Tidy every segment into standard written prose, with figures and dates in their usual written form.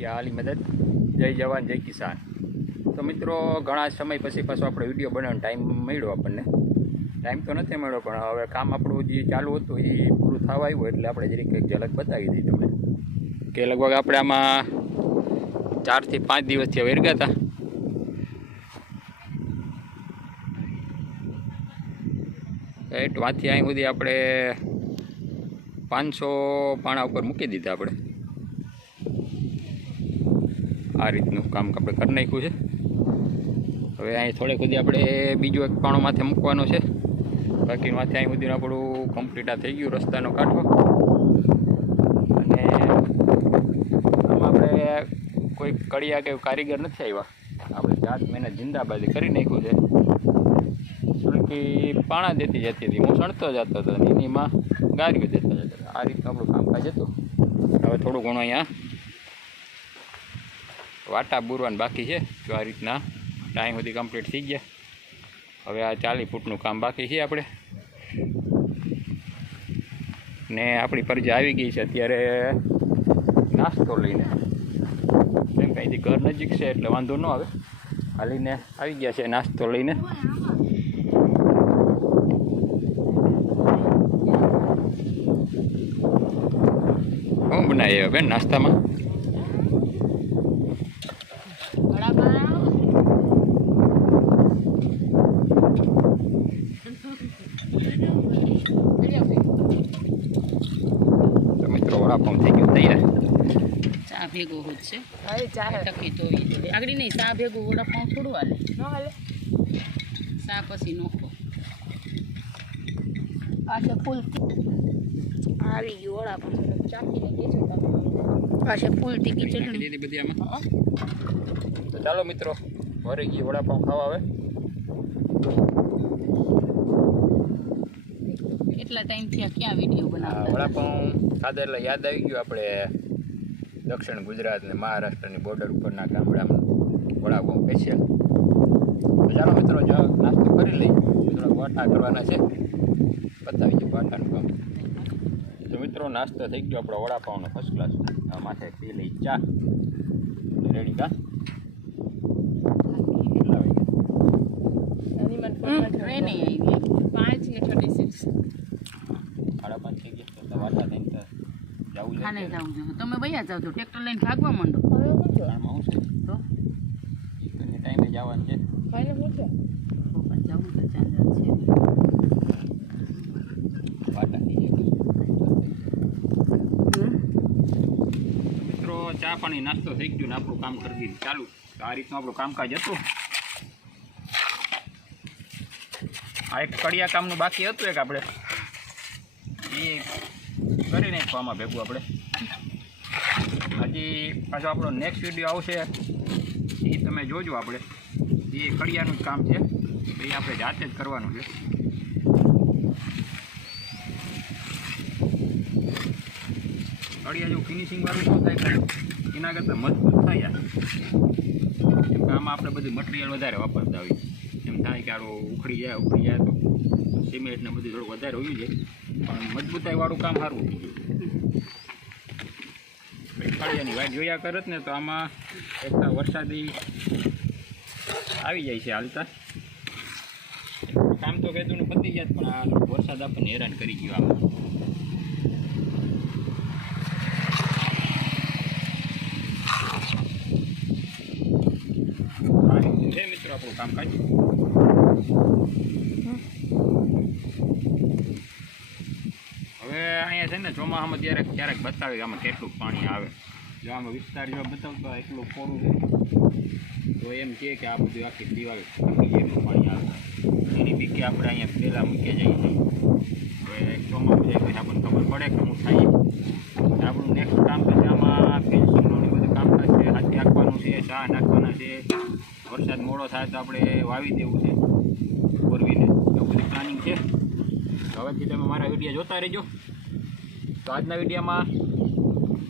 Media હાલી મદદ। જય જવાન જય કિસાન। તો મિત્રો ઘણા સમય પછી પાછો આપણે વિડીયો બનાવવાનો ટાઈમ મળ્યો આપણને। ટાઈમ તો નથી મળ્યો પણ હવે કામ આપણું જે ચાલુ હતું એ પૂરું થવા આવ્યું એટલે આપણે જરીક એક ઝલક બતાવી દઈએ તમને કે લગભગ આપણે આમાં 4 થી 5 દિવસથી વેરગા હતા। વાંથી અહીં સુધી આપણે 500 પાણા ઉપર મૂકી દીધા આપણે। આ રીતનું કામ આપણે કરી નાખ્યું છે। હવે અહીં થોડેક સુધી આપણે બીજો એક પાણો માથે મૂકવાનો છે, બાકી માથે અહીં સુધી આપણું કમ્પ્લીટ આ થઈ ગયું રસ્તાનો કાંઠો। અને આમાં આપણે કોઈ કડિયા કે કારીગર નથી આવ્યા, આપણે જાત મહેનત જિંદાબાદી કરી નાખ્યું છે। સુરકી પાણા દેતી જતી હતી, હું સણતો જતો હતો અને એનીમાં ગારીઓ દેતા જતા। આ રીતનું આપણું કામકાજ હતું। હવે થોડું ઘણું અહીંયા વાટા બુરવાનું બાકી છે। જો આ રીતના ટાઈમ સુધી કમ્પ્લીટ થઈ ગયા। હવે આ 40 ફૂટનું કામ બાકી છે આપણે, ને આપણી ફરજ આવી ગઈ છે અત્યારે નાસ્તો લઈને। કેમ કે અહીંથી ઘર નજીક છે એટલે વાંધો ન આવે, હાલીને આવી ગયા છે નાસ્તો લઈને। શું બનાવીએ બેન નાસ્તામાં? તો મિત્રો વડાપાઉં થઈ ગયું તૈયાર। ચા ભેગો હોત છે, ટકી તો આગળ નહીં, ચા ભેગું વડાપાઉં થોડું હાલે ન હાલે, ચા પછી નોખો। આ છે ફૂલ આવી ગયું વડાપાઉં, ચાખીને કહેજો તમે। આ છે ફૂલ તીખી ચટણી બધી આમાં। તો ચાલો મિત્રો વળી ગઈ વડાપાઉં ખાવા। આવે કેટલા ટાઈમથી આ ક્યાં વિડીયો બનાવતા? વડાપાઉં ખાધા એટલે યાદ આવી ગયું આપણે દક્ષિણ ગુજરાત ને મહારાષ્ટ્રની બોર્ડર ઉપરના ગામડામાં વડાપાઉં સ્પેશિયલ। તો ચાલો મિત્રો જો નાસ્તો કરી લઈ, થોડાક વાટા કરવાના છે, બતાવી દઉં વાટાનું કામ। તો મિત્રો નાસ્તો થઈ ગયો આપણો વડાપાઉંનો ફર્સ્ટ ક્લાસ। માથે પી લઈ ચા, રેડી કા? કેટલા વાગ્યા? ટ્રેન આવી 5:36 5:30 થઈ ગયા તો વાટા થઈને જવું જોઈએ। ખાને જવું જોઈએ, તમે વયા જાવ તો ટ્રેક્ટર લઈને ભાગવા માંડો। આમાં શું છે તો ટાઈમે જવાનું છે, ખાઈને પૂછો પપ્પા જવું તો ચાંદા છે વાટા થઈ ગયા। મિત્રો ચા પાણી નાસ્તો થઈ ગયો ને આપણું કામ કરી દીધું ચાલુ। તો આ રીતનું આપણું કામકાજ હતું। આ એક કડિયા કામનું બાકી હતું એક આપણે એ કરી નાખવામાં ભેગું આપણે। હજી પાછો આપણો નેક્સ્ટ વિડીયો આવશે એ તમે જોજો। આપણે એ કડિયાનું જ કામ છે, એ આપણે જાતે જ કરવાનું છે। કડિયા જો ફિનિશિંગ વાળું શું થાય એના કરતાં મજબૂત થાય યાર, કેમ કે આમાં આપણે બધું મટીરિયલ વધારે વાપરતા હોઈએ। એમ થાય કે આડું ઉખડી જાય તો સિમેન્ટ ને બધું થોડું વધારે હોયું જાય, પણ મજબૂતાઈવાળું કામ સારું હતું। કડિયાની વાટ જોયા કરત ને તો આમાં એક વરસાદી આવી જાય છે હાલતા। કામ તો કહેતું પતી જાય પણ આ વરસાદ આપણને હેરાન કરી ગયો આમાં। છે મિત્રો આપણું કામકાજ। હવે અહીંયા છે ને ચોમાસામાં ક્યારેક બતાવે આમાં કેટલું પાણી આવે। જો આમાં વિસ્તાર જો બતાવતો એટલું કોરું છે તો એમ કહે કે આ બધું આખી દિવાલ એટલું પાણી આવે, એની બીકે આપણે અહીંયા પહેલાં મૂકી જઈએ છીએ। હવે ચોમાસું જાય પછી આપણને ખબર પડે કે શું થાય। આપણું નેક્સ્ટ કામ પછી આમાં ફેન્સિંગનું બધું કામકાજ છે, હાથી નાખવાનું છે, ચા નાખવાના છે। વરસાદ મોડો થાય તો આપણે વાવી દેવું છે બોરવીને, એવું બધું પ્લાનિંગ છે। હવેથી તમે મારા વિડીયો જોતા રહેજો। તો આજના વિડીયોમાં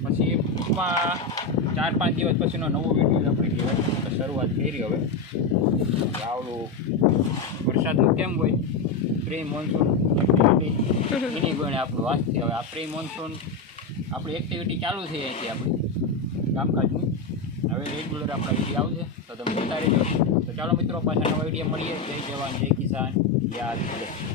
પછી 4-5 દિવસ પછીનો નવો વિડીયો આપણે કહેવાય શરૂઆત કરી। હવે આવડું વરસાદનું કેમ હોય પ્રી મોન્સૂન એક્ટિવિટી એની ગણે આપણું વાંચતી। હવે આ પ્રી મોન્સૂન આપણી એક્ટિવિટી ચાલુ થઈ હતી આપણે કામકાજનું. હવે રેગ્યુલર આપણા વિડીયો આવશે તો તમે જોતા રહેજો. તો ચાલો મિત્રો, પાછા નવા વિડીયો મળીએ. જય જવાન, જય કિસાન, યાદ